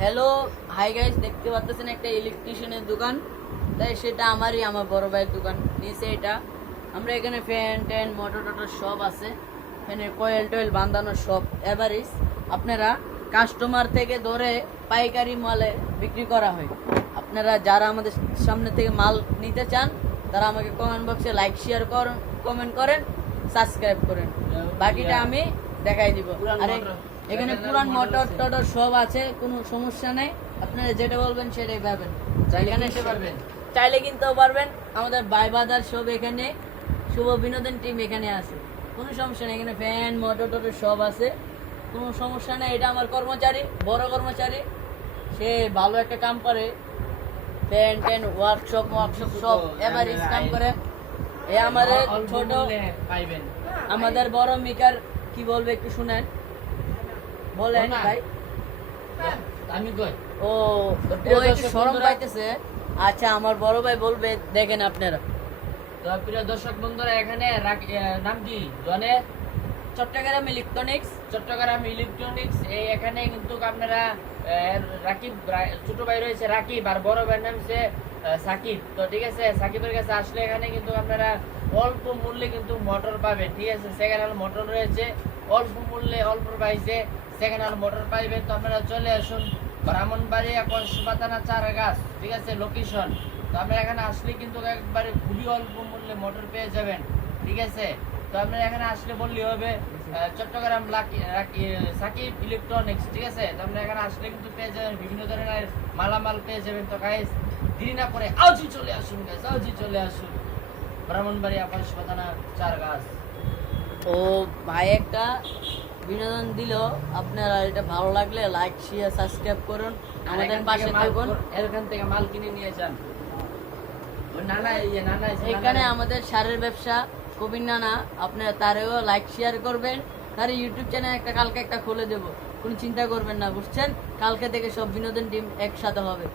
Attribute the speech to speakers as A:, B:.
A: Hello hi guys দেখতে পাচ্ছেন একটা ইলেকট্রিশিয়ানের দোকান। তাই সেটা আমারই আমার বড় ভাইয়ের দোকান। নিচে এটা। আমরা এখানে ফ্যান ট্যান মোটর টোটর সব আছে। ফ্যানের কয়েল টয়েল বাঁধানো সব এভারেজ আপনারা কাস্টমার থেকে ধরে পাইকারি মালে বিক্রি করা হয়। আপনারা যারা আমাদের সামনে থেকে মাল নিতে চান তারা আমাকে কমেন্ট বক্সে লাইক শেয়ার করেন কমেন্ট করেন সাবস্ক্রাইব করেন। বাকিটা আমি দেখাই দিব। আরে। এখানে পুরান
B: মোটর
A: টটর সব আছে কোনো সমস্যা নেই। আপনারা যেটা বলবেন সেটাই পাবেন।
B: চাইলে
A: এখানে
B: কিনতে
A: এসে-
B: পারবেন।
A: চাইলে কিনতেও পারবেন। আমাদের বাই বাজার সব এখানে শুভ বিনোদন টিম এখানে আছে। কোনো সমস্যা নেই এখানে ফ্যান মোটর টটর সব আছে। কোনো সমস্যা নেই এটা আমার কর্মচারী বড় কর্মচারী। সে ভালো একটা কাম করে। ফ্যান ট্যান ওয়ার্কশপ ওয়ার্কশপ সব এভারেজ কাম করে। এ আমাদের ছোট
B: পাইবেন।
A: আমাদের বড় মিকার কি বলবে একটু শুনেন। বলেন ভাই।
B: আমি কই?
A: ও ও একটু শরম পাইতেছে। আচ্ছা আমার বড় ভাই বলবে দেখেন আপনারা।
B: তো প্রিয় দর্শক বন্ধুরা এখানে নাম কি? জনে?
A: চট্টগ্রাম ইলেকট্রনিক্স।
B: চট্টগ্রাম ইলেকট্রনিক্স এই এখানে কিন্তু আপনারা রাকিব ছোট ভাই রয়েছে রাকিব আর বড় ভাইয়ের নাম এ, সাকিব। তো ঠিক আছে সাকিবের কাছে আসলে এখানে কিন্তু আপনারা অল্প মূল্যে কিন্তু মোটর পাবেন। ঠিক আছে সেকেন্ড হ্যান্ড মোটর রয়েছে। অল্প মূল্যে অল্প প্রাইসে সেকেন্ড মোটর পাইবেন, তো আপনারা চলে আসুন ব্রাহ্মণবাড়িয়া কসবাতানা চারা গাছ, ঠিক আছে লোকেশন তো আপনারা এখানে আসলে কিন্তু একবারে খুবই অল্প মূল্যে মোটর পেয়ে যাবেন, ঠিক আছে? তো আপনারা এখানে আসলে বললেই হবে চট্টগ্রাম সাকিব ইলেকট্রনিক্স ঠিক আছে? তো আপনারা এখানে আসলে কিন্তু পেয়ে যাবেন, বিভিন্ন ধরনের মালামাল পেয়ে যাবেন। তো গাইস দেরি না করে আজই চলে আসুন গাইস আজই চলে আসুন। ব্রাহ্মণবাড়িয়া কসবাতানা চার গাছ।
A: ও, ভাই, একটা বিনোদন দিল আপনারা এটা ভালো লাগলে লাইক শেয়ার সাবস্ক্রাইব করুন। আমাদের পাশে থাকুন।
B: এখান থেকে মাল কিনে নিয়ে যান।
A: এখানে আমাদের সারের ব্যবসা কবির নানা আপনারা তারেও লাইক শেয়ার করবেন। তার ইউটিউব চ্যানেল একটা কালকে একটা খুলে দেব। কোনো চিন্তা করবেন না বুঝছেন? কালকে থেকে সব বিনোদন টিম একসাথে হবে।